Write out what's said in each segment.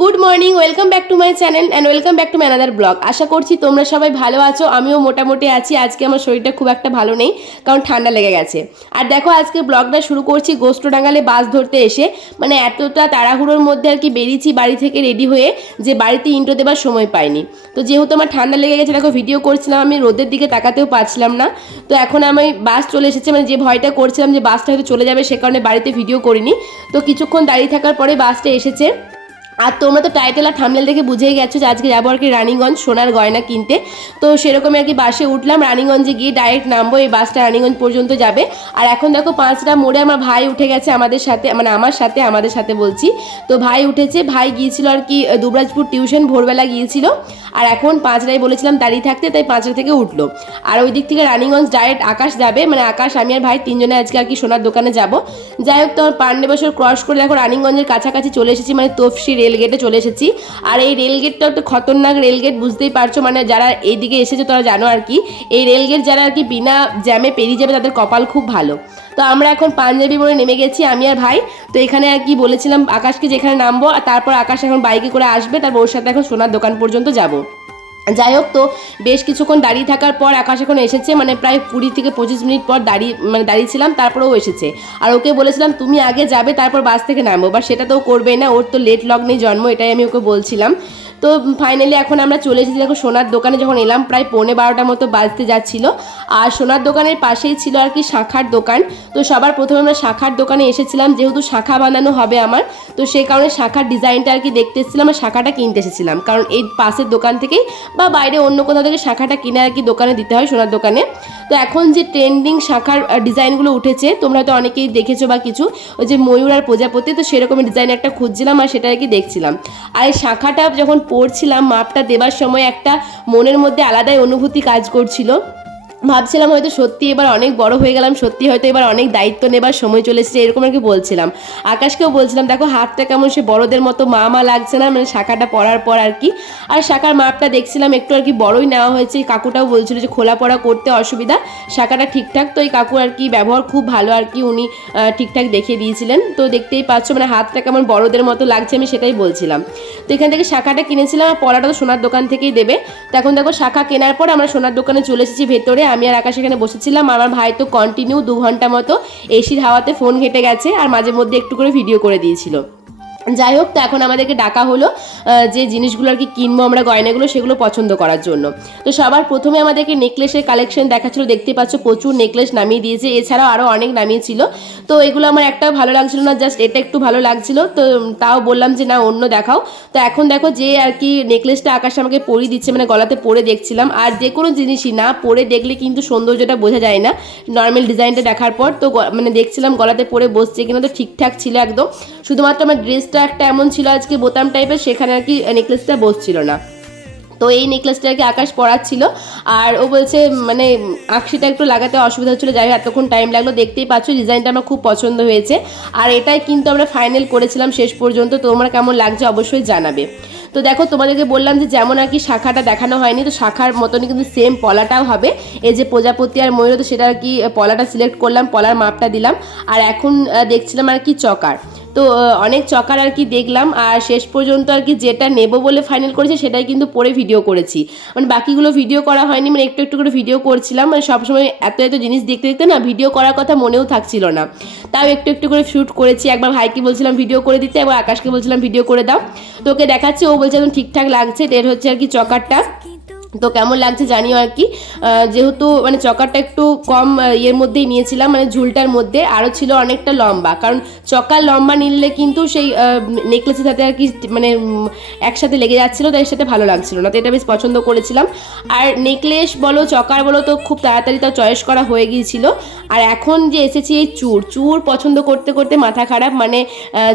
Good morning, welcome back to my channel and welcome back to my another blog. আশা করছি তোমরা সবাই ভালো আছো, আমিও মোটামুটি আছি। আজকে আমার শরীরটা খুব একটা ভালো নেই, কারণ ঠান্ডা লেগে গেছে। আর দেখো আজকে ব্লগটা শুরু করছি গোস্টডাঙ্গালে বাস ধরতে এসে, মানে এতটা তাড়াহুড়োর মধ্যে আর কি বেরিয়েছি বাড়ি থেকে রেডি হয়ে, যে বাড়িতে ইন্ট্রো দেবার সময় পাইনি। তো যেহেতু আমার ঠান্ডা লেগে গেছে, দেখো ভিডিও করছিলাম, আমি রোদের দিকে তাকাতেও পারছিলাম না। তো এখন আমি বাস চলে এসেছে, মানে যে ভয়টা করছিলাম যে বাসটা হয়তো চলে যাবে, সে কারণে বাড়িতে ভিডিও করিনি। তো কিছুক্ষণ দাঁড়িয়ে থাকার পরে বাসটা এসেছে। আর তোমরা তো টাইটেল আর থাম্বনেল দেখে বুঝেই গেছো যে আজকে যাবো আর কি রানীগঞ্জ সোনার গয়না কিনতে। তো সেরকমই আর কি বাসে উঠলাম, রানীগঞ্জে গিয়ে ডাইরেক্ট নামবো। এই বাসটা রানীগঞ্জ পর্যন্ত যাবে। আর এখন দেখো 5টা মোড়ে আমার ভাই উঠে গেছে আমাদের সাথে, মানে আমাদের সাথে বলছি। তো ভাই উঠেছে, ভাই গিয়েছিল আর কি দুবরাজপুর টিউশন, ভোরবেলা গিয়েছিল। আর এখন 5টায় বলেছিলাম দাঁড়িয়ে থাকতে, তাই 5টা থেকে উঠলো। আর ওই দিক থেকে রানীগঞ্জ ডাইরেক্ট আকাশ যাবে, মানে আকাশ, আমি আর ভাই তিনজনে আজকে আর কি সোনার দোকানে যাব। যাই হোক, তোমার পান্ডেবসর ক্রস করে দেখো রানীগঞ্জের কাছাকাছি চলে এসেছি, মানে তফসি রেলগেটে চলে এসেছি। আর এই রেলগেটটা একটা খতরনাক রেলগেট, বুঝতেই পারছো, মানে যারা এইদিকে এসেছে তারা জানো আর কি। এই রেলগেট যারা আর কি বিনা জ্যামে পেরিয়ে যাবে তাদের কপাল খুব ভালো। তো আমরা এখন পাঞ্জাবি মোড়ে নেমে গেছি আমি আর ভাই। তো এখানে আর কি বলেছিলাম আকাশকে যেখানে নামবো, আর তারপর আকাশ এখন বাইকে করে আসবে, তারপর ওর সাথে এখন সোনার দোকান পর্যন্ত যাব। যাই হোক, তো বেশ কিছুক্ষণ দাঁড়িয়ে থাকার পর আকাশ এখন এসেছে, মানে প্রায় 20 থেকে 25 মিনিট পর দাঁড়িয়েছিলাম, তারপরেও এসেছে। আর ওকে বলেছিলাম তুমি আগে যাবে, তারপর বাস থেকে নামবো, বা সেটা তো ও করবেই না, ওর তো লেট লগ্নেই জন্ম, এটাই আমি ওকে বলছিলাম। তো ফাইনালি এখন আমরা চলে এসেছি দেখো সোনার দোকানে। যখন এলাম প্রায় 11:45 মতো বাজতে যাচ্ছিল। আর সোনার দোকানের পাশেই ছিল আর কি শাখার দোকান। তো সবার প্রথমে আমরা শাখার দোকানে এসেছিলাম, যেহেতু শাখা বানানো হবে আমার, তো সেই কারণে শাখার ডিজাইনটা আর কি দেখতে এসেছিলাম, আর শাখাটা কিনতে এসেছিলাম, কারণ এই পাশের দোকান থেকেই বা বাইরে অন্য কোথাও থেকে শাখাটা কিনে আর কি দোকানে দিতে হয়, সোনার দোকানে। তো এখন যে ট্রেন্ডিং শাখার ডিজাইনগুলো উঠেছে, তোমরা তো অনেকেই দেখেছো বা কিছু, ওই যে ময়ূর আর প্রজাপতি, তো সেরকম ডিজাইন একটা খুঁজছিলাম আর সেটা আর কি দেখছিলাম। আর এই শাখাটা যখন পড়ছিলাম, মাপটা দেবার সময় একটা মনের মধ্যে আলাদাই অনুভূতি কাজ করছিল। ভাবছিলাম হয়তো সত্যি এবার অনেক বড় হয়ে গেলাম, সত্যি হয়তো এবার অনেক দায়িত্ব নেবার সময় চলে এসেছে, এরকম আর কি বলছিলাম। আকাশকেও বলছিলাম দেখো হাতটা কেমন সে বড়দের মতো মা লাগছে না, মানে শাখাটা পরার পর আর কি। আর শাখার মাপটা দেখছিলাম একটু আর কি বড়ই নেওয়া হয়েছে। কাকুটাও বলছিল যে খোলা পড়া করতে অসুবিধা, শাখাটা ঠিকঠাক। তো এই কাকুর আর কি ব্যবহার খুব ভালো আর কি, উনি ঠিকঠাক দেখিয়ে দিয়েছিলেন। তো দেখতেই পাচ্ছ মানে হাতটা কেমন বড়দের মতো লাগছে, আমি সেটাই বলছিলাম। তো এখান থেকে শাখাটা কিনেছিলাম, আর পড়াটা তো সোনার দোকান থেকেই দেবে। তো এখন দেখো শাখা কেনার পর আমরা সোনার দোকানে চলে এসেছি ভেতরে। আমি আর আকাশ এখানে বসেছিলাম, আমার ভাই তো কন্টিনিউ 2 ঘন্টা মতো এসির হাওয়াতে ফোন ঘেটে গেছে, আর মাঝে মধ্যে একটু করে ভিডিও করে দিয়েছিল। যাই হোক, তো এখন আমাদেরকে ডাকা হলো যে জিনিসগুলো আর কি কিনবো আমরা, গয়নাগুলো, সেগুলো পছন্দ করার জন্য। তো সবার প্রথমে আমাদেরকে নেকলেসের কালেকশন দেখাচ্ছিল, দেখতে পাচ্ছ প্রচুর নেকলেস নামিয়ে দিয়েছে, এছাড়াও আরও অনেক নামিয়েছিল। তো এগুলো আমার একটাও ভালো লাগছিল না, জাস্ট এটা একটু ভালো লাগছিল, তো তাও বললাম যে না অন্য দেখাও। তো এখন দেখো যে আর কি নেকলেসটা আকাশ আমাকে পরিয়ে দিচ্ছে, মানে গলাতে পরে দেখছিলাম। আর যে কোনো জিনিসই না পরে দেখলে কিন্তু সৌন্দর্যটা বোঝা যায় না নর্মাল ডিজাইনটা দেখার পর। তো মানে দেখছিলাম গলাতে পরে বসছে কিনা, তো ঠিকঠাক ছিল একদম। শুধুমাত্র আমার ড্রেসটা একটা এমন ছিল আজকে বোতাম টাইপের, সেখানে আর কি নেকলেসটা বসছিল না। তো এই নেকলেসটা আর কি আকাশ পরাচ্ছিল, আর ও বলছে মানে আঁকশিটা একটু লাগাতে অসুবিধা হচ্ছিলো। যাই হোক এতক্ষণ টাইম লাগলো, দেখতেই পাচ্ছ ডিজাইনটা আমার খুব পছন্দ হয়েছে। আর এটাই কিন্তু আমরা ফাইনাল করেছিলাম শেষ পর্যন্ত। তোমরা কেমন লাগছে অবশ্যই জানাবে। তো দেখো তোমাদেরকে বললাম যে যেমন আর কি শাখাটা দেখানো হয়নি, তো শাখার মতনই কিন্তু সেম পলাটাও হবে। এই যে প্রজাপতি আর ময়ূর, তো সেটা আর কি পলাটা সিলেক্ট করলাম, পলার মাপটা দিলাম। আর এখন দেখছিলাম আর কি চকার। তো অনেক চকার আর কি দেখলাম, আর শেষ পর্যন্ত আর কি যেটা নেব বলে ফাইনাল করেছি সেটাই কিন্তু পরে ভিডিও করেছি, মানে বাকিগুলো ভিডিও করা হয়নি, মানে একটু একটু করে ভিডিও করছিলাম। মানে সবসময় এত এত জিনিস দেখতে দেখতে না ভিডিও করার কথা মনেও থাকছিল না, তাও একটু একটু করে শ্যুট করেছি। একবার ভাইকে বলছিলাম ভিডিও করে দিতে, একবার আকাশকে বলছিলাম ভিডিও করে দাও। তোকে দেখাচ্ছি, ও বলছে একদম ঠিকঠাক লাগছে। এর হচ্ছে আর কি চকারটা, তো কেমন লাগছে জানিও আর কি। যেহেতু মানে চকারটা একটু কম ইয়ের মধ্যেই নিয়েছিলাম, মানে ঝুলটার মধ্যে, আরও ছিল অনেকটা লম্বা, কারণ চকার লম্বা নিলে কিন্তু সেই নেকলেসের সাথে আর কি মানে একসাথে লেগে যাচ্ছিলো, তাই সেটা ভালো লাগছিলো না। তো এটা বেশ পছন্দ করেছিলাম। আর নেকলেস বলো চকার বলো তো খুব তাড়াতাড়ি তাও চয়েস করা হয়ে গিয়েছিল। আর এখন যে এসেছি এই চুর পছন্দ করতে করতে মাথা খারাপ, মানে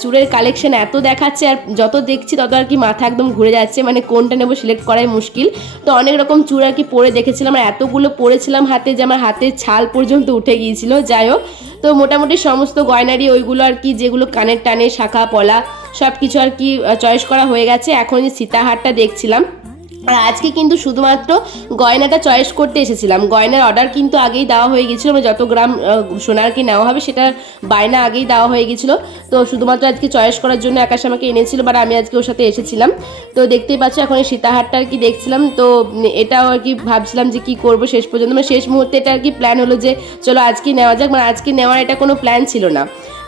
চুরের কালেকশন এত দেখাচ্ছে, আর যত দেখছি তত আর কি মাথা একদম ঘুরে যাচ্ছে, মানে কোনটা নেবো সিলেক্ট করাই মুশকিল। তো অনেক রকম চূড় আর কি পরে দেখেছিলাম, আর এতগুলো পরেছিলাম হাতে যে আমার হাতের ছাল পর্যন্ত উঠে গিয়েছিল। যাই হোক, তো মোটামুটি সমস্ত গয়নারই ওইগুলো আর কি যেগুলো কানের টানে শাখা পলা সব কিছু আর কি চয়েস করা হয়ে গেছে। এখন যে সীতাহারটা দেখছিলাম, আর আজকে কিন্তু শুধুমাত্র গয়নাটা চয়েস করতে এসেছিলাম। গয়নার অর্ডার কিন্তু আগেই দেওয়া হয়ে গেছিলো, মানে যত গ্রাম সোনার কি নেওয়া হবে সেটার বায়না আগেই দেওয়া হয়ে গেছিলো। তো শুধুমাত্র আজকে চয়েস করার জন্য আকাশ আমাকে এনেছিল, বাট আমি আজকে ওর সাথে এসেছিলাম। তো দেখতেই পাচ্ছ এখন এই সীতাহারটা আর কি দেখছিলাম। তো এটাও আর কি ভাবছিলাম যে কি করব শেষ পর্যন্ত, মানে শেষ মুহূর্তে এটা আর কি প্ল্যান হলো যে চলো আজকে নেওয়া যাক, মানে আজকে নেওয়ার এটা কোনো প্ল্যান ছিল না।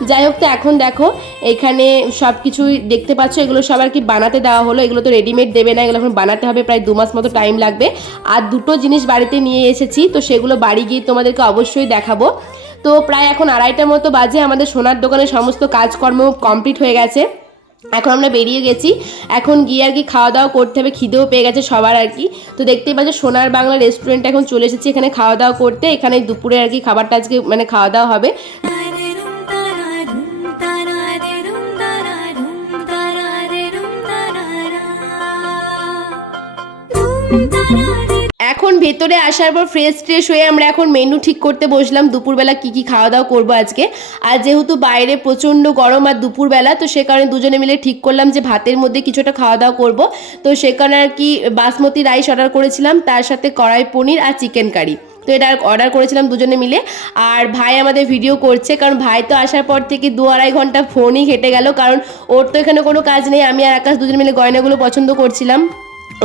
যাই হোক, তো এখন দেখো এখানে সব কিছুই দেখতে পাচ্ছ, এগুলো সব আর কি বানাতে দেওয়া হলো। এগুলো তো রেডিমেড দেবে না, এগুলো এখন বানাতে হবে, প্রায় 2 মাস মতো টাইম লাগবে। আর দুটো জিনিস বাড়িতে নিয়ে এসেছি, তো সেগুলো বাড়ি গিয়ে তোমাদেরকে অবশ্যই দেখাবো। তো প্রায় এখন 2:30টার মতো বাজে, আমাদের সোনার দোকানের সমস্ত কাজকর্ম কমপ্লিট হয়ে গেছে। এখন আমরা বেরিয়ে গেছি, এখন গিয়ে আর কি খাওয়া দাওয়া করতে হবে, খিদেও পেয়ে গেছে সবার আর কি। তো দেখতেই পাচ্ছ সোনার বাংলা রেস্টুরেন্টে এখন চলে এসেছি এখানে খাওয়া দাওয়া করতে। এখানে দুপুরে আর কি খাবারটা আজকে মানে খাওয়া দাওয়া হবে। এখন ভেতরে আসার পর ফ্রেশ হয়ে আমরা এখন মেনু ঠিক করতে বসলাম, দুপুরবেলা কি কি খাওয়া দাওয়া করবো আজকে। আর যেহেতু বাইরে প্রচণ্ড গরম আর দুপুরবেলা, তো সে কারণে দুজনে মিলে ঠিক করলাম যে ভাতের মধ্যে কিছুটা খাওয়া দাওয়া করবো। তো সেখানে আর কি বাসমতি রাইস অর্ডার করেছিলাম, তার সাথে কড়াই পনির আর চিকেন কারি। তো এটা অর্ডার করেছিলাম দুজনে মিলে। আর ভাই আমাদের ভিডিও করছে, কারণ ভাই তো আসার পর থেকে 2-2.5 ঘন্টা ফোনই ঘেটে গেল, কারণ ওর তো এখানে কোনো কাজ নেই। আমি আর আকাশ দুজনে মিলে গয়নাগুলো পছন্দ করছিলাম।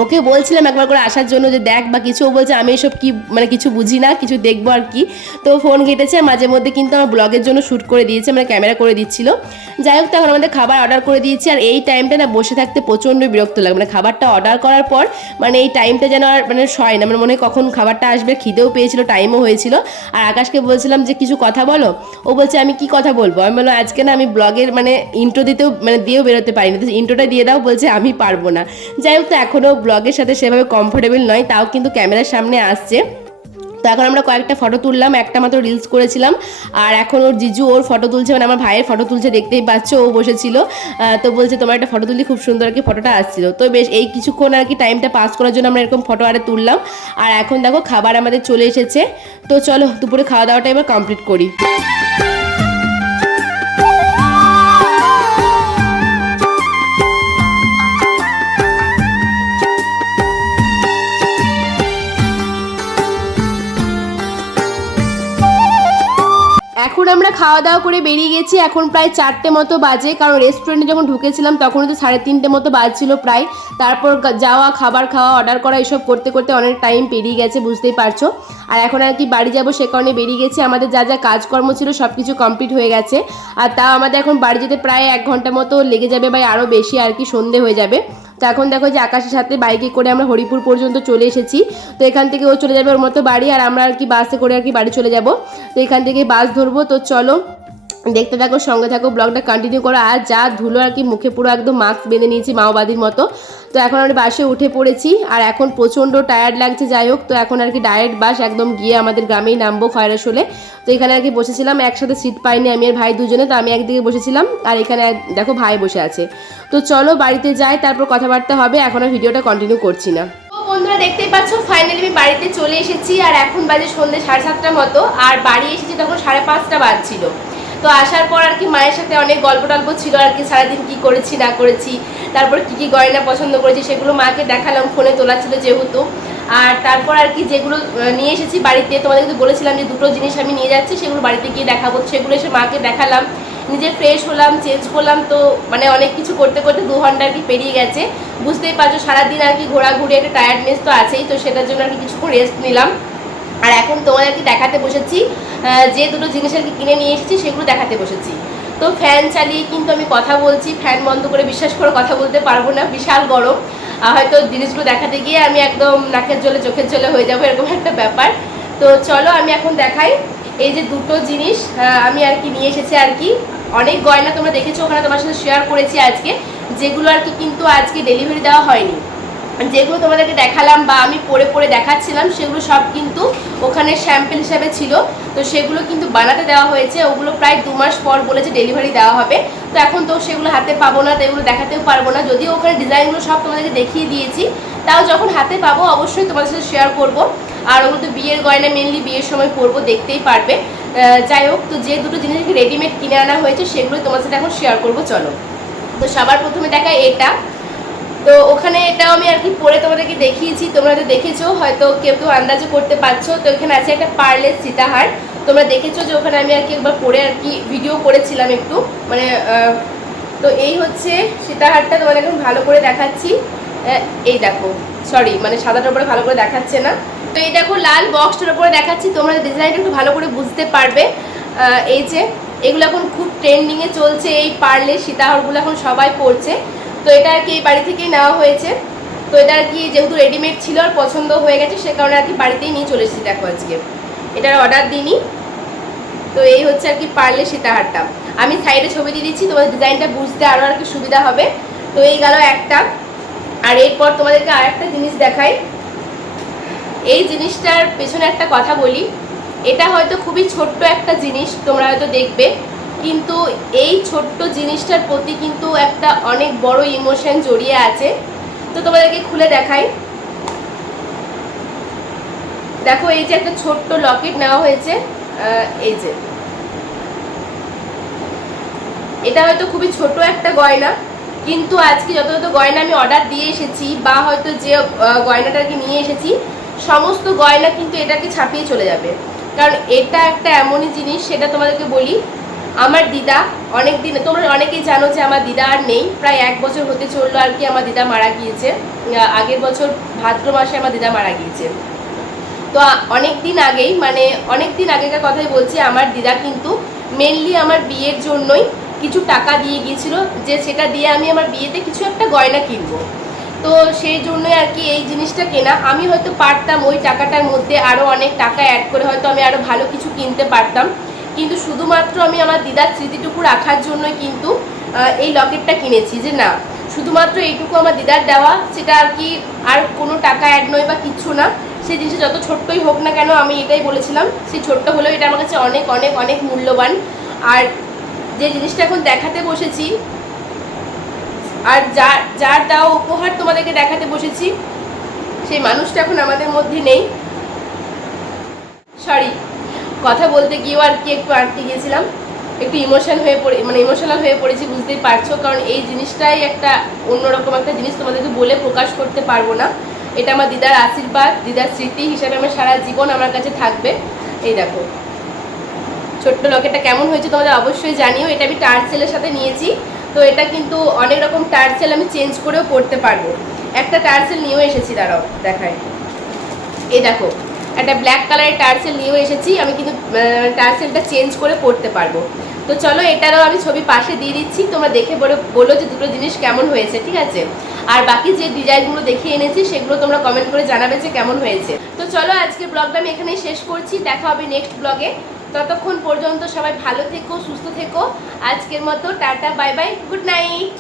ওকে বলছিলাম একবার করে আসার জন্য যে দেখ বা কিছু, ও বলছে আমি এসব কি মানে কিছু বুঝি না, কিছু দেখবো আর কি। তো ফোন ঘেটেছে, মাঝে মধ্যে কিন্তু আমার ব্লগের জন্য শ্যুট করে দিয়েছে, মানে ক্যামেরা করে দিচ্ছিল। যাই হোক, তখন আমাদের খাবার অর্ডার করে দিয়েছি। আর এই টাইমটা না বসে থাকতে প্রচণ্ড বিরক্ত লাগে, মানে খাবারটা অর্ডার করার পর মানে এই টাইমটা যেন আর মানে সয় না, মানে মনে হয় কখন খাবারটা আসবে, খিদেও পেয়েছিল, টাইমও হয়েছিল। আর আকাশকে বলছিলাম যে কিছু কথা বলো, ও বলছে আমি কি কথা বলবো। আমি বললাম আজকে না আমি ব্লগের মানে ইন্ট্রো দিতেও মানে দিয়েও বেরোতে পারিনি, তো ইন্ট্রোটা দিয়ে দাও, বলছে আমি পারবো না। যাই হোক, তো এখনও ব্লগের সাথে সেভাবে কমফোর্টেবল নয়, তাও কিন্তু ক্যামেরার সামনে আসছে। তো এখন আমরা কয়েকটা ফটো তুললাম, একটা মাত্র রিলস করেছিলাম। আর এখন ওর জিজু ওর ফটো তুলছে, মানে আমার ভাইয়ের ফটো তুলছে, দেখতেই পাচ্ছ ও বসেছিল। তো বলছে তোমার একটা ফটো তুলি, খুব সুন্দর আর কি ফটোটা আসছিল। তো বেশ এই কিছুক্ষণ আর কি টাইমটা পাস করার জন্য আমরা এরকম ফটো আরে তুললাম। আর এখন দেখো খাবার আমাদের চলে এসেছে। তো চলো দুপুরে খাওয়া দাওয়াটা এবার কমপ্লিট করি। এখন আমরা খাওয়া দাওয়া করে বেরিয়ে গেছি, এখন প্রায় 4টে মতো বাজে, কারণ রেস্টুরেন্টে যখন ঢুকেছিলাম তখন তো 3:30 মতো বাজছিল প্রায়। তারপর যাওয়া, খাবার খাওয়া, অর্ডার করা, এসব করতে করতে অনেক টাইম পেরিয়ে গেছে, বুঝতেই পারছো। আর এখন আর কি বাড়ি যাব, সে কারণে বেরিয়ে গেছি। আমাদের যা যা কাজকর্ম ছিল সব কিছু কমপ্লিট হয়ে গেছে। আর তাও আমাদের এখন বাড়ি যেতে প্রায় 1 ঘন্টা মতো লেগে যাবে, বা আরও বেশি আর কি, সন্ধে হয়ে যাবে। তো এখন দেখো যে আকাশের সাথে বাইকে করে আমরা হরিপুর পর্যন্ত চলে এসেছি। তো এখান থেকে ও চলে যাবে ওর মতো বাড়ি, আর আমরা আর কি বাসে করে আর কি বাড়ি চলে যাব। তো এখান থেকে বাস ধরবো। তো চলো দেখতে থাকো, সঙ্গে থাকো, ব্লগটা কন্টিনিউ করো। আর যা ধুলো আর কি, মুখে পুরো একদম মাস্ক বেঁধে নিয়েছি মাওবাদীর মতো। তো এখন আমরা বাসে উঠে পড়েছি, আর এখন প্রচণ্ড টায়ার্ড লাগছে। যাই হোক, তো এখন আর কি ডাইরেক্ট বাস একদম গিয়ে আমাদের গ্রামেই নামবো, খয়রাশোলে। তো এখানে আর কি বসেছিলাম, একসাথে সিট পাইনি আমি আর ভাই দুজনে, তো আমি একদিকে বসেছিলাম, আর এখানে দেখো ভাই বসে আছে। তো চলো বাড়িতে যাই, তারপর কথাবার্তা হবে, এখন আর ভিডিওটা কন্টিনিউ করছি না। বন্ধুরা দেখতেই পাচ্ছ ফাইনালি আমি বাড়িতে চলে এসেছি। আর এখন বাজে সন্ধ্যে 7:30টার মতো, আর বাড়ি এসেছি তখন 5:30 বাজছিল। তো আসার পর আর কি মায়ের সাথে অনেক গল্প টল্প ছিল আর কি, সারাদিন কি করেছি না করেছি, তারপর কি কি গয়না পছন্দ করেছি সেগুলো মাকে দেখালাম, ফোনে তোলা ছিল যেহেতু। আর তারপর আর কি যেগুলো নিয়ে এসেছি বাড়িতে, তোমাদের কিন্তু বলেছিলাম যে দুটো জিনিস আমি নিয়ে যাচ্ছি, সেগুলো বাড়িতে গিয়ে দেখাবো, সেগুলো এসে মাকে দেখালাম, নিজে ফ্রেশ হলাম, চেঞ্জ করলাম। তো মানে অনেক কিছু করতে করতে 2 ঘন্টা আর কি পেরিয়ে গেছে, বুঝতেই পারছো। সারাদিন আর কি ঘোরাঘুরি, একটা টায়ার্ডনেস তো আছেই, তো সেটার জন্য আর কি কিছুক্ষণ রেস্ট নিলাম। আর এখন তোমাদের আর কি দেখাতে বসেছি, যে দুটো জিনিস আর কি কিনে নিয়ে এসেছি সেগুলো দেখাতে বসেছি। তো ফ্যান চালিয়ে কিন্তু আমি কথা বলছি, ফ্যান বন্ধ করে বিশ্বাস করে কথা বলতে পারবো না, বিশাল গরম। হয়তো জিনিসগুলো দেখাতে গিয়ে আমি একদম নাকের জলে চোখের জলে হয়ে যাবো, এরকম একটা ব্যাপার। তো চলো আমি এখন দেখাই। এই যে দুটো জিনিস আমি আর কি নিয়ে এসেছি আর কি, অনেক গয়না তোমরা দেখেছো ওখানে, তোমার সাথে শেয়ার করেছি আজকে, যেগুলো আর কি কিন্তু আজকে ডেলিভারি দেওয়া হয়নি। যেগুলো তোমাদেরকে দেখালাম বা আমি পরে পরে দেখাচ্ছিলাম, সেগুলো সব কিন্তু ওখানে স্যাম্পল হিসাবে ছিল। তো সেগুলো কিন্তু বানাতে দেওয়া হয়েছে, ওগুলো প্রায় 2 মাস পর বলেছে ডেলিভারি দেওয়া হবে। তো এখন তো সেগুলো হাতে পাবো না, তো এগুলো দেখাতেও পারবো না, যদিও ওখানে ডিজাইনগুলো সব তোমাদেরকে দেখিয়ে দিয়েছি। তাও যখন হাতে পাবো অবশ্যই তোমাদের সাথে শেয়ার করবো। আর ওগুলো তো বিয়ের গয়না, মেনলি বিয়ের সময় পরবো, দেখতেই পারবে। যাই হোক, তো যে দুটো জিনিস রেডিমেড কিনে আনা হয়েছে সেগুলোই তোমার সাথে এখন শেয়ার করবো, চলো। তো সবার প্রথমে দেখায় এটা। তো ওখানে এটাও আমি আর কি পরে তোমাদেরকে দেখিয়েছি, তোমরা তো দেখেছো, হয়তো কেউ কেউ আন্দাজও করতে পারছো। তো এখানে আছে একটা পার্লের সীতাহার, তোমরা দেখেছো যে ওখানে আমি আর কি একবার পরে আর কি ভিডিও করেছিলাম একটু, মানে তো এই হচ্ছে সীতাহারটা, তোমাদের এখন ভালো করে দেখাচ্ছি। এই দেখো, সরি মানে সাদাটার উপরে ভালো করে দেখাচ্ছে না, তো এই দেখো লাল বক্সটার উপরে দেখাচ্ছি, তোমরা ডিজাইনটা একটু ভালো করে বুঝতে পারবে। এই যে এগুলো এখন খুব ট্রেন্ডিংয়ে চলছে, এই পার্লের সীতাহারগুলো এখন সবাই পরছে। তো এটা আর কি এই বাড়ি থেকেই নেওয়া হয়েছে। তো এটা আর কি যেহেতু রেডিমেড ছিল আর পছন্দ হয়ে গেছে, সে কারণে আর কি বাড়িতেই নিয়ে চলে এসেছি। দেখো আজকে এটার অর্ডার দিইনি। তো এই হচ্ছে আর কি পার্লের সীতাহারটা, আমি সাইডে ছবি দিয়ে দিচ্ছি, তোমাদের ডিজাইনটা বুঝতে আরও আর কি সুবিধা হবে। তো এই গেল একটা। আর এরপর তোমাদেরকে আর একটা জিনিস দেখাই। এই জিনিসটার পেছনে একটা কথা বলি, এটা হয়তো খুবই ছোট্ট একটা জিনিস, তোমরা হয়তো দেখবে, কিন্তু এই ছোট্ট জিনিসটার প্রতি কিন্তু একটা অনেক বড় ইমোশন জড়িয়ে আছে। তো তোমাদেরকে খুলে দেখাই। দেখো এই যে একটা ছোট্ট লকেট নেওয়া হয়েছে, এই যে এটা হয়তো খুবই ছোট একটা গয়না, কিন্তু আজকে যত যত গয়না আমি অর্ডার দিয়ে এসেছি বা হয়তো যে গয়নাটাকে নিয়ে এসেছি, সমস্ত গয়না কিন্তু এটাকে ছাপিয়ে চলে যাবে। কারণ এটা একটা এমনই জিনিস, সেটা তোমাদেরকে বলি, আমার দিদা অনেক দিন, তোমরা অনেকেই জানো যে আমার দিদা আর নেই, প্রায় 1 বছর হতে চললো আর কি আমার দিদা মারা গিয়েছে। আগের বছর ভাদ্র মাসে আমার দিদা মারা গিয়েছে। তো অনেক দিন আগেই, মানে অনেক দিন আগেকার কথাই বলছি, আমার দিদা কিন্তু মেনলি আমার বিয়ের জন্যই কিছু টাকা দিয়ে গিয়েছিল, যে সেটা দিয়ে আমি আমার বিয়েতে কিছু একটা গয়না কিনবো। তো সেই জন্যই আর কি এই জিনিসটা কেনা। আমি হয়তো পারতাম ওই টাকাটার মধ্যে আরও অনেক টাকা অ্যাড করে হয়তো আমি আরও ভালো কিছু কিনতে পারতাম, কিন্তু শুধুমাত্র আমি আমার দিদার স্মৃতিটুকু রাখার জন্যই কিন্তু এই লকেটটা কিনেছি। যে না, শুধুমাত্র এইটুকু আমার দিদার দেওয়া, সেটা আর কি আর কোনো টাকা অ্যাড নয় বা কিচ্ছু না। সেই জিনিসটা যত ছোট্টই হোক না কেন, আমি এটাই বলেছিলাম, সেই ছোট্ট হলেও এটা আমার কাছে অনেক অনেক অনেক মূল্যবান। আর যে জিনিসটা এখন দেখাতে বসেছি, আর যার দেওয়া উপহার তোমাদেরকে দেখাতে বসেছি, সেই মানুষটা এখন আমাদের মধ্যে নেই। সরি, কথা বলতে গিয়েও আর কি একটু আটকে গিয়েছিলাম, একটু ইমোশনাল হয়ে পড়েছি, বুঝতেই পারছো। কারণ এই জিনিসটাই একটা অন্যরকম একটা জিনিস, তোমাদেরকে বলে প্রকাশ করতে পারবো না। এটা আমার দিদার আশীর্বাদ, দিদার স্মৃতি হিসাবে আমার সারা জীবন আমার কাছে থাকবে। এই দেখো ছোট্ট লকেটটা কেমন হয়েছে তোমাদের অবশ্যই জানিও। এটা আমি টার্সেলের সাথে নিয়েছি, তো এটা কিন্তু অনেক রকম টার্সেল আমি চেঞ্জ করেও পড়তে পারবো। একটা টার্সেল নিয়েও এসেছি, দাঁড়াও দেখায়। এই দেখো একটা ব্ল্যাক কালারের টার্সেল নিয়েও এসেছি, আমি কিন্তু টার্সেলটা চেঞ্জ করে পড়তে পারবো। তো চলো এটারও আমি ছবি পাশে দিয়ে দিচ্ছি, তোমরা দেখে বলো যে দুটো জিনিস কেমন হয়েছে, ঠিক আছে। আর বাকি যে ডিজাইনগুলো দেখিয়ে এনেছি সেগুলো তোমরা কমেন্ট করে জানাবে যে কেমন হয়েছে। তো চলো আজকের ব্লগটা আমি এখানেই শেষ করছি, দেখা হবে নেক্সট ব্লগে। ততক্ষণ পর্যন্ত সবাই ভালো থেকো, সুস্থ থেকো। আজকের মতো tata, bye bye, good night.